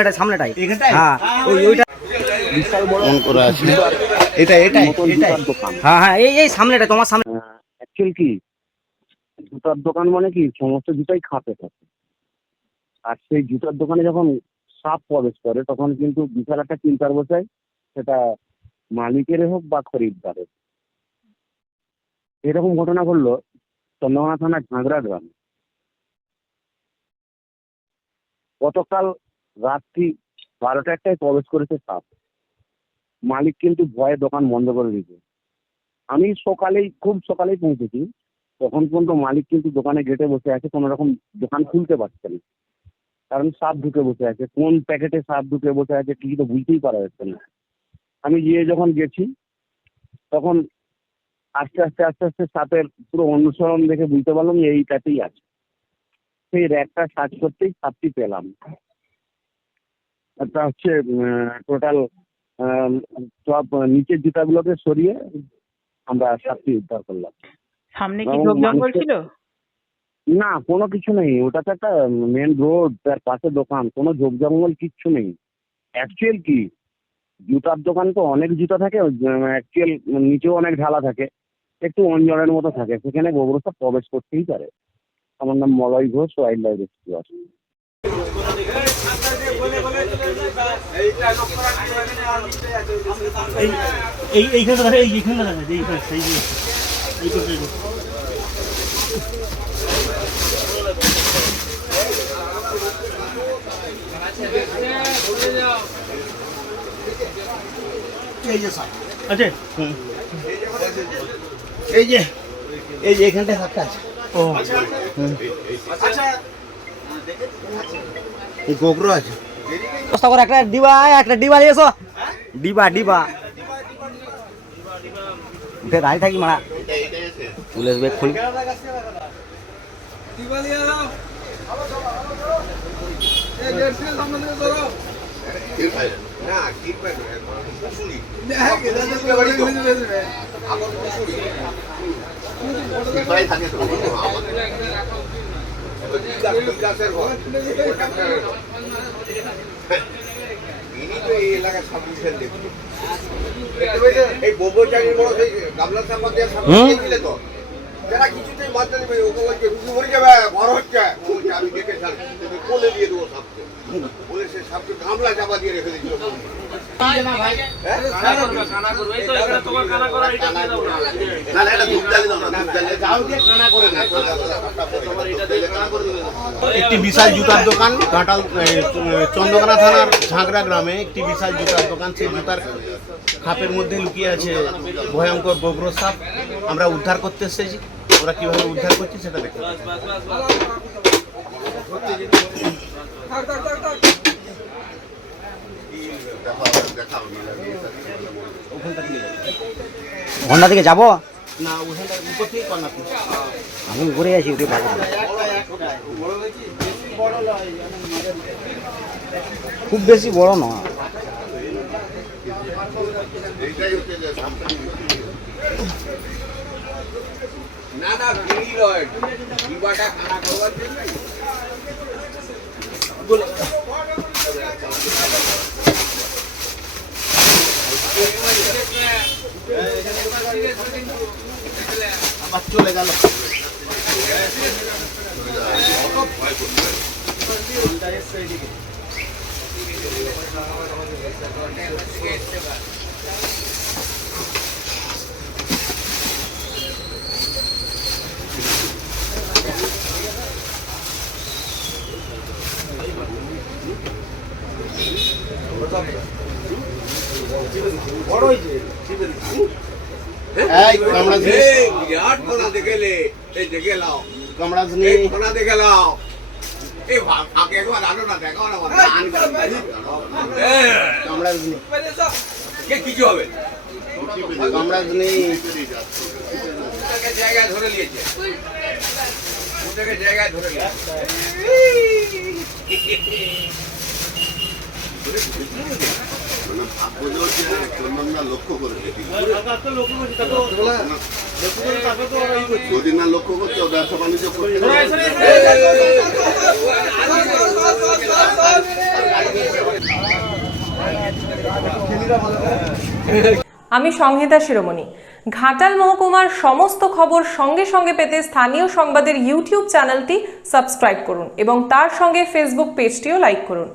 এটা সামনেটাই হ্যাঁ ওইটা বিশাল বড় অন করা আছে। এটা দোকান। হ্যাঁ হ্যাঁ এই সামনেটা তোমার সামনে। অ্যাকচুয়ালি কি জুতার দোকান মানে কি সমস্ত জুতাই খাপে থাকে। আর সেই জুতার দোকানে যখন সাপ প্রবেশ করে তখন কিন্তু বিশাল একটা চিন্তার বসায়, সেটা মালিকের হোক বা খরিদ্দারের। এরকম ঘটনা ঘটলো চন্দ্রকোনা থানার ঝাঁকড়া গ্রামে। গতকাল রাত্রি 12টা-1টায় প্রবেশ করেছে সাপ। মালিক কিন্তু ভয়ে দোকান বন্ধ করে দিয়েছে। আমি খুব সকালেই পৌঁছেছি, তখন পর্যন্ত মালিক কিন্তু দোকানে গেটে বসে আছে, কোনো রকম দোকান খুলতে পারছে না, কারণ সাপ ঢুকে বসে আছে। কোন প্যাকেটে সাপ ঢুকে বসে আছে কি তো বুঝতেই পারা যাচ্ছে না। আমি যখন গেছি তখন আস্তে আস্তে আস্তে আস্তে সাপের পুরো অনুসরণ দেখে বুঝতে পারলাম যে এইটাতেই আছে। সেই র্যাকটা সার্চ করতেই সাপটি পেলাম। একটা হচ্ছে টোটাল সব নিচের জুতাগুলোকে সরিয়ে আমরা সাপটি উদ্ধার করলাম। সামনে কি ঝোপ জঙ্গল ছিল? না, কোনো কিছু নেই। ওটা তো একটা মেন রোড, তার পাশে দোকান, কোনো ঝোপ জঙ্গল কিচ্ছু নেই। অ্যাকচুয়াল কি জুতার দোকান তো অনেক জুতা থাকে, অ্যাকচুয়াল নিচেও অনেক ঢালা থাকে, একটু অঞ্জলের মতো থাকে, সেখানে গোবর সাপ প্রবেশ করতেই পারে। আমার নাম Malay Ghosh, wild life rescuer. এই যে এখানটায় সাপটা আছে। ও এই গোবর আছে। ব্যবস্থা করে একটা ডিবা নিয়ে এসো। ডিবা উঠে দাঁড়িয়ে থাকি মারা পুলিশ ব্যাগ খুলি। এই গোবর চাকরির বড় সেই গামলা চাপা দিয়ে দিলে তো যারা কিছুতেই বাচ্চা নেবে, ওকে বলছে রুটি ভরে যাবে, বড় হচ্ছে, আমি দেখে তুমি কোলে দিয়ে দেবো সাপকে, বলে সে সাপকে গামলা চাপা দিয়ে রেখে দিয়েছিল। একটি বিশাল জুতার দোকান ঘাটাল চন্দ্রকোনা থানার ঝাঁকড়া গ্রামে একটি বিশাল জুতার দোকান। সেই জুতার খাপের মধ্যে লুকিয়ে আছে ভয়ঙ্কর গোবর সাপ। আমরা উদ্ধার করতে এসেছি, ওরা কিভাবে উদ্ধার করছি সেটা দেখতে ঘন্টা থেকে যাবো না, ওখানটার উপর থেকেই কর্নার। আমি ঘুরে আছি উঠে পাবো খুব বেশি বড় নয়। না না ফিরি লয় ডিবাটা খানা করবার জন্য আবার চলে গেল। কিছু হবে জায়গায় ধরে নিয়েছে, জায়গায় ধরে নিয়েছে। লক্ষ্য করে যদি না লক্ষ্য করছে ব্যবসা বাণিজ্য করছে আমি সংহিতা শিরোমণি। ঘাটাল মহকুমার সমস্ত খবর সঙ্গে সঙ্গে পেতে স্থানীয় সংবাদের ইউটিউব চ্যানেলটি সাবস্ক্রাইব করুন এবং তার সঙ্গে ফেসবুক পেজটিও লাইক করুন।